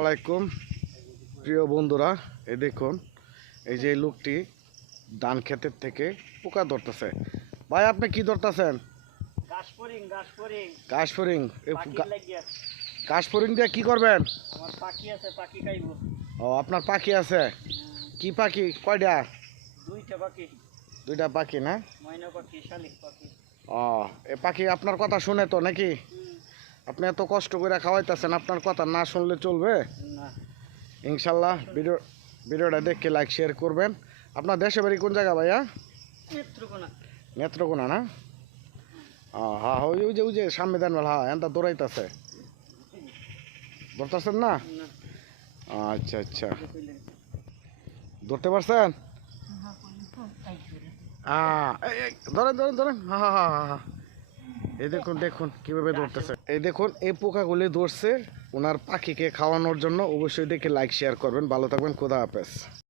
আসসালামাইকুম প্রিয় বন্ধুরা, এই দেখুন এই যে লোকটি ধান ক্ষেতের থেকে পোকা ধরতেছে। ভাই আপনি কি ধরতেছেন? কাশফড়িং। কাশফড়িং দিয়ে কি করবেন? ও আপনার পাখি আছে? কি পাখি? কয়টা? দুইটা পাখি না? ও এ পাখি আপনার কথা শুনে তো নাকি? আপনি এত কষ্ট করে খাওয়াইতেছেন, আপনার কথা না শুনলে চলবে? ইনশাল্লাহ ভিডিওটা দেখে লাইক শেয়ার করবেন। আপনার দেশে বাড়ি কোন জায়গা ভাইয়া? নেত্রকোনা না? হ্যাঁ ওই যে সামনে দেন বেলা, হ্যাঁ এনটা দৌড়াইতেছে, ধরতেছেন না? আচ্ছা আচ্ছা, ধরতে পারছেন? ধরেন ধরেন ধরেন, হ্যাঁ হ্যাঁ হ্যাঁ হ্যাঁ। এই দেখুন দেখুন কিভাবে ধরতেছে। এই দেখুন এই পোকাগুলি ধরছে ওনার পাখিকে খাওয়ানোর জন্য। অবশ্যই দেখে লাইক শেয়ার করবেন। ভালো থাকবেন, খোদা হাফেজ।